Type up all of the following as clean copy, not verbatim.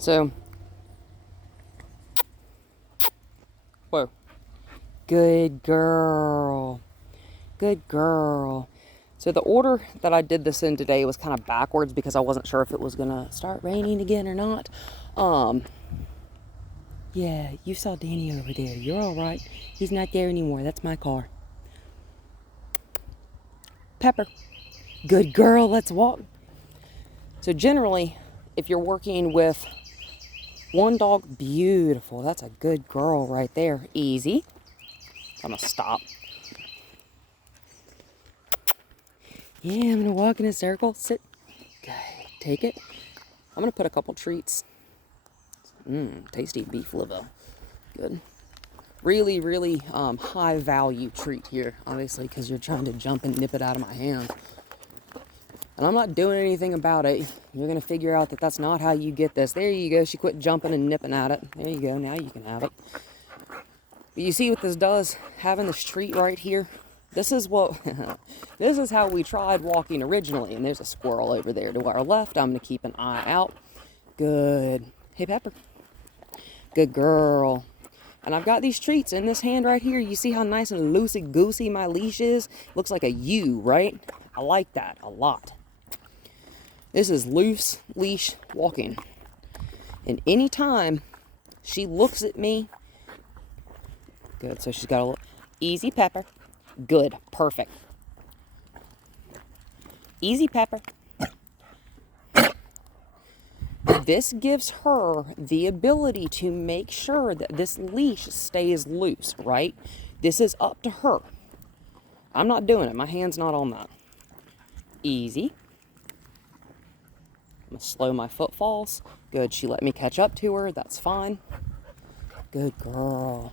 So, whoa. Good girl. Good girl. So the order that I did this in today was kind of backwards because I wasn't sure if it was going to start raining again or not. Yeah, you saw Danny over there. You're all right. He's not there anymore. That's my car. Pepper. Good girl. Let's walk. So generally, if you're working with one dog, beautiful. That's a good girl right there. Easy. I'm going to stop. Yeah, I'm going to walk in a circle. Sit. Good. Take it. I'm going to put a couple treats. Tasty beef liver. Good. Really, really high value treat here, obviously, because you're trying to jump and nip it out of my hand. And I'm not doing anything about it. You're going to figure out that that's not how you get this. There you go. She quit jumping and nipping at it. There you go. Now you can have it. But you see what this does? Having this treat right here. This is what, this is how we tried walking originally. And there's a squirrel over there to our left. I'm going to keep an eye out. Good. Hey, Pepper. Good girl. And I've got these treats in this hand right here. You see how nice and loosey-goosey my leash is? Looks like a U, right? I like that a lot. This is loose leash walking. And anytime she looks at me, good, so she's got a little, easy, Pepper. Good, perfect. Easy, Pepper. This gives her the ability to make sure that this leash stays loose, right? This is up to her. I'm not doing it. My hand's not on that. Easy. I'm going to slow my footfalls. Good. She let me catch up to her. That's fine. Good girl.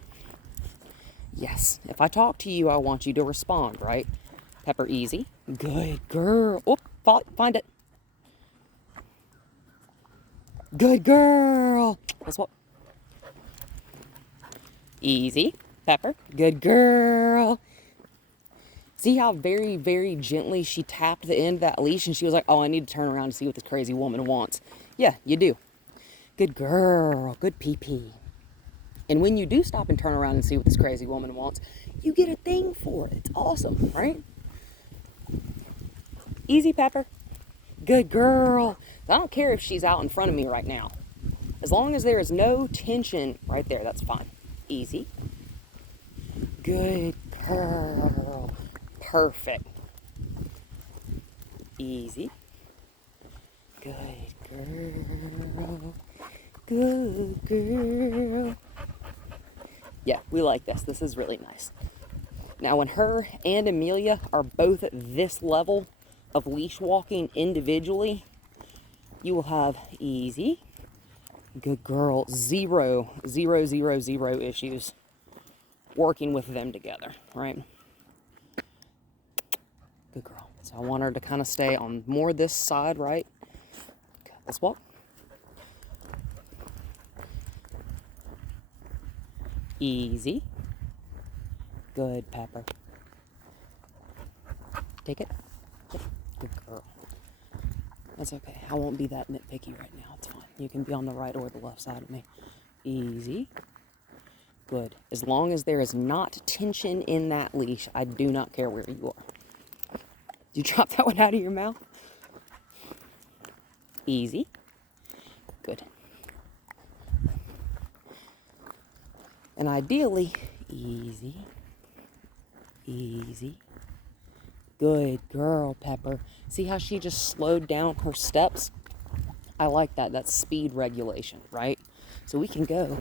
Yes. If I talk to you, I want you to respond, right? Pepper, easy. Good girl. Oh, find it. Good girl. Let's walk. Easy. Pepper. Good girl. See how very, very gently she tapped the end of that leash and she was like, oh, I need to turn around and see what this crazy woman wants. Yeah, you do. Good girl. Good pee-pee. And when you do stop and turn around and see what this crazy woman wants, you get a thing for it. It's awesome, right? Easy, Pepper. Good girl. I don't care if she's out in front of me right now. As long as there is no tension right there, that's fine. Easy. Good girl. Perfect. Easy. Good girl. Good girl. Yeah, we like this. This is really nice. Now, when her and Amelia are both at this level of leash walking individually, you will have easy. Good girl. Zero issues working with them together, right? Good girl. So I want her to kind of stay on more this side, right? Okay, let's walk. Easy. Good, Pepper. Take it. Good girl. That's okay. I won't be that nitpicky right now. It's fine. You can be on the right or the left side of me. Easy. Good. As long as there is not tension in that leash, I do not care where you are. Did you drop that one out of your mouth? Easy. Good. And ideally, easy. Easy. Good girl, Pepper. See how she just slowed down her steps? I like that. That's speed regulation, right? So we can go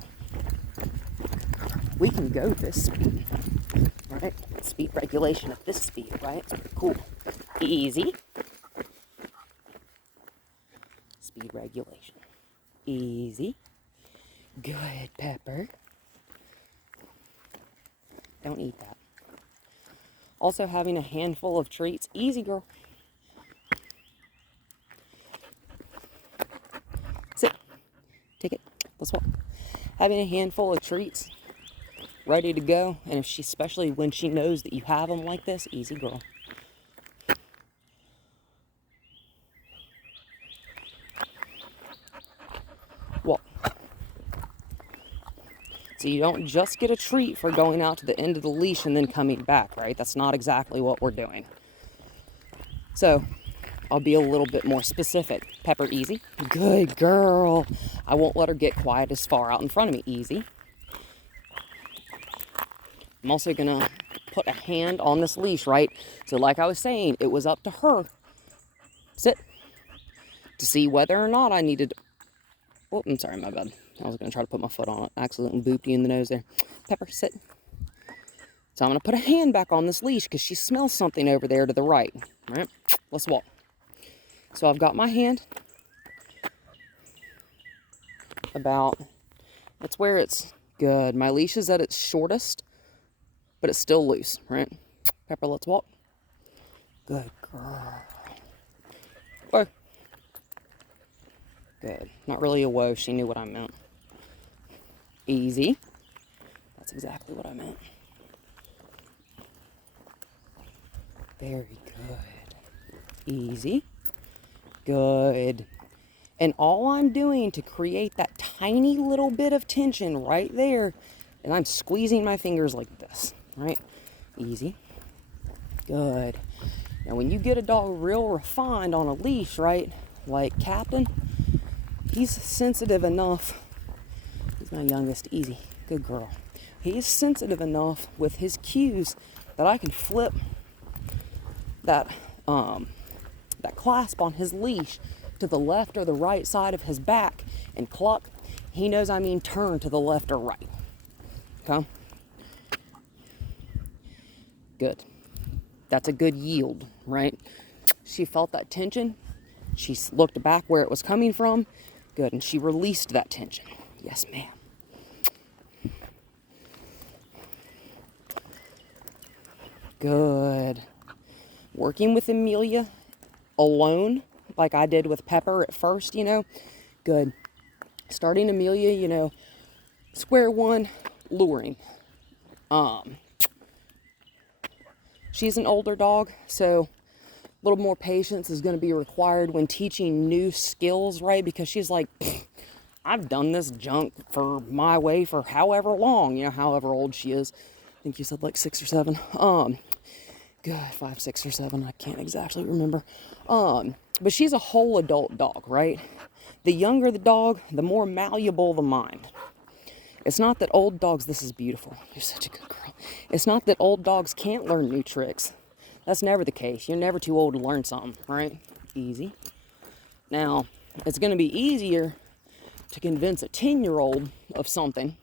this speed, right? Speed regulation at this speed, right? Cool. Easy. Speed regulation. Easy. Good, Pepper. Don't eat that. Also having a handful of treats. Easy, girl. Sit. Take it. Let's walk. Having a handful of treats ready to go. And if she, especially when she knows that you have them like this, easy, girl. Walk. So you don't just get a treat for going out to the end of the leash and then coming back, right? That's not exactly what we're doing. So I'll be a little bit more specific. Pepper, easy. Good girl. I won't let her get quiet as far out in front of me. Easy. I'm also going to put a hand on this leash, right? So like I was saying, it was up to her. Sit. To see whether or not I needed... Oh, I'm sorry, my bad. I was going to try to put my foot on it. I accidentally booped you in the nose there. Pepper, sit. So I'm going to put a hand back on this leash because she smells something over there to the right. All right? Let's walk. So I've got my hand about... That's where it's good. My leash is at its shortest, but it's still loose, right? Pepper, let's walk. Good girl. Whoa. Good. Not really a whoa. She knew what I meant. Easy. That's exactly what I meant. Very good. Easy. Good. And all I'm doing to create that tiny little bit of tension right there, and I'm squeezing my fingers like this, right? Easy. Good. Now when you get a dog real refined on a leash, right, like Captain, he's sensitive enough. He's my youngest. Easy. Good girl. He's sensitive enough with his cues that I can flip that clasp on his leash to the left or the right side of his back and cluck. He knows I mean turn to the left or right. Okay? Good. That's a good yield, right? She felt that tension. She looked back where it was coming from. Good. And she released that tension. Yes, ma'am. Good. Working with Amelia alone, like I did with Pepper at first, Good. Starting Amelia, square one, luring. She's an older dog, so a little more patience is going to be required when teaching new skills, right? Because she's like, I've done this junk for my way for however long, however old she is. I think you said like 6 or 7. Good, 5, 6, or 7. I can't exactly remember. But she's a whole adult dog, right? The younger the dog, the more malleable the mind. It's not that old dogs, this is beautiful. You're such a good girl. It's not that old dogs can't learn new tricks. That's never the case. You're never too old to learn something, right? Easy. Now, it's going to be easier to convince a 10-year-old of something.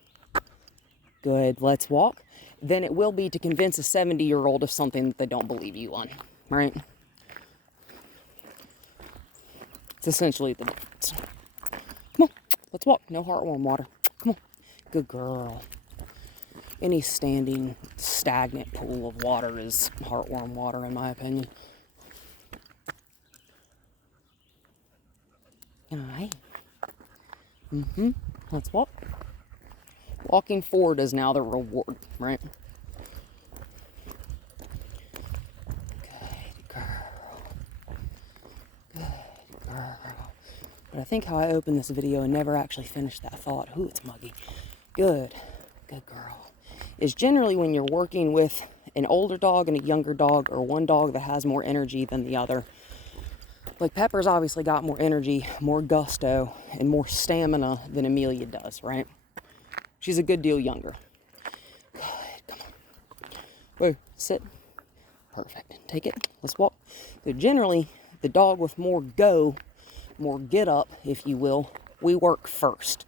Good, let's walk. Than it will be to convince a 70-year-old of something that they don't believe you on, right? It's essentially the difference. Come on, let's walk. No heartworm water. Come on. Good girl. Any standing, stagnant pool of water is heartworm water, in my opinion. All right. Let's walk. Walking forward is now the reward, right? Good girl. Good girl. But I think how I opened this video and never actually finished that thought, ooh, it's muggy. Good girl, is generally when you're working with an older dog and a younger dog, or one dog that has more energy than the other. Like Pepper's obviously got more energy, more gusto, and more stamina than Amelia does, right? She's a good deal younger. Good, come on. Whoa, sit. Perfect. Take it. Let's walk. So generally, the dog with more go, more get up, if you will, we work first.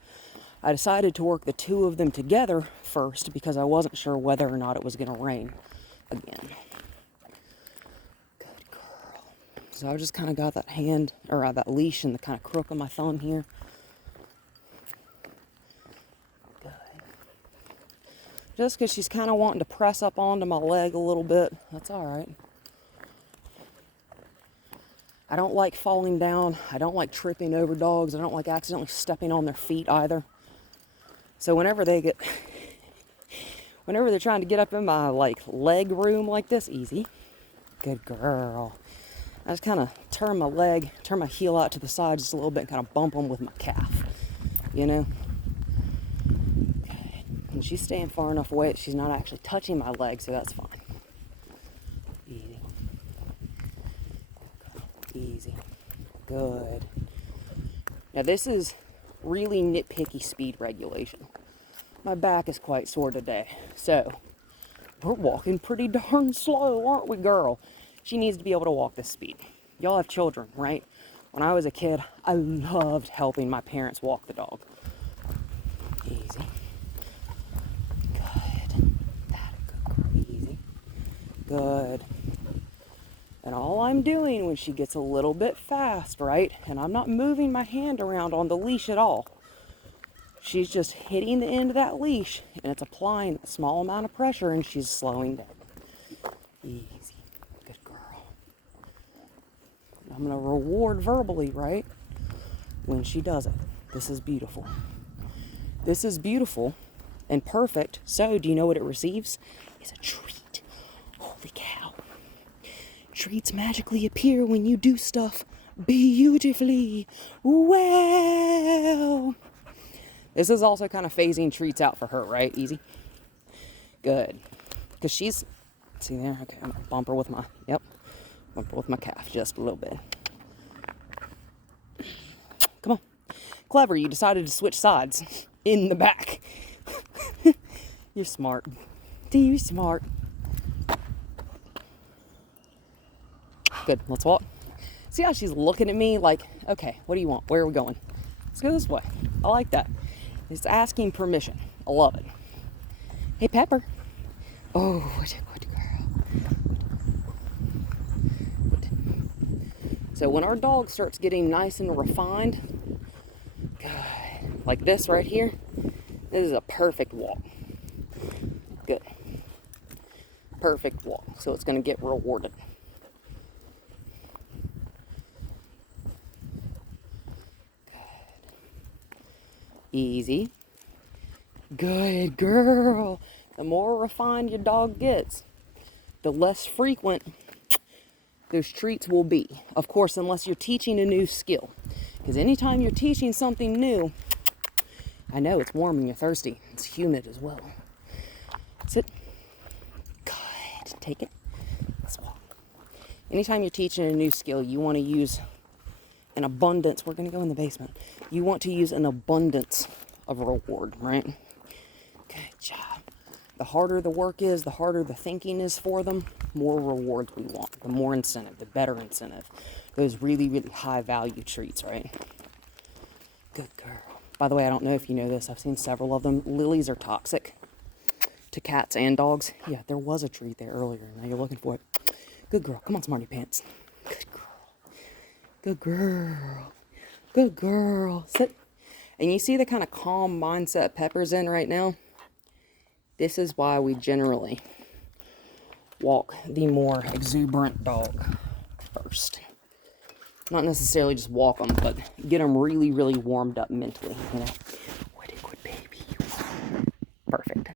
I decided to work the two of them together first because I wasn't sure whether or not it was going to rain again. Good girl. So I just kind of got that hand, or that leash in the kind of crook of my thumb here. Good. Just because she's kind of wanting to press up onto my leg a little bit. That's all right. I don't like falling down. I don't like tripping over dogs. I don't like accidentally stepping on their feet either. So whenever they're trying to get up in my leg room like this, easy. Good girl. I just kind of turn my heel out to the side just a little bit and kind of bump them with my calf, Good. And she's staying far enough away that she's not actually touching my leg, so that's fine. Easy. Easy. Good. Now this is really nitpicky speed regulation. My back is quite sore today, so we're walking pretty darn slow, aren't we, girl? She needs to be able to walk this speed. Y'all have children, right? When I was a kid, I loved helping my parents walk the dog. Easy. Good. That a good girl. Easy. Good. And all I'm doing when she gets a little bit fast, right? And I'm not moving my hand around on the leash at all. She's just hitting the end of that leash and it's applying a small amount of pressure and she's slowing down. Easy. Good girl. I'm going to reward verbally, right? When she does it. This is beautiful. This is beautiful and perfect. So, do you know what it receives? It's a treat. Holy cow. Treats magically appear when you do stuff beautifully well. This is also kind of phasing treats out for her, right? Easy. Good. Because she's, see there? Okay, I'm going to bump her with my calf just a little bit. Come on. Clever, you decided to switch sides in the back. You're smart. You're smart. Good, let's walk. See how she's looking at me like, okay, what do you want? Where are we going? Let's go this way. I like that. It's asking permission. I love it. Hey, Pepper. Oh, good girl. Good. So when our dog starts getting nice and refined, good, like this right here, this is a perfect walk. Good. Perfect walk. So it's going to get rewarded. Easy. Good girl. The more refined your dog gets, the less frequent those treats will be. Of course, unless you're teaching a new skill. Because anytime you're teaching something new, I know it's warm and you're thirsty. It's humid as well. Sit. Good. Take it. Let's walk. Anytime you're teaching a new skill, you want to use an abundance. We're going to go in the basement. You want to use an abundance of reward, right? Good job. The harder the work is, the harder the thinking is for them, more rewards we want. The more incentive, the better incentive. Those really, really high value treats, right? Good girl. By the way, I don't know if you know this. I've seen several of them. Lilies are toxic to cats and dogs. Yeah, there was a treat there earlier. Now you're looking for it. Good girl. Come on, Smarty Pants. Good girl. Good girl. Good girl. Sit. And you see the kind of calm mindset Pepper's in right now? This is why we generally walk the more exuberant dog first. Not necessarily just walk them, but get them really, really warmed up mentally, you know?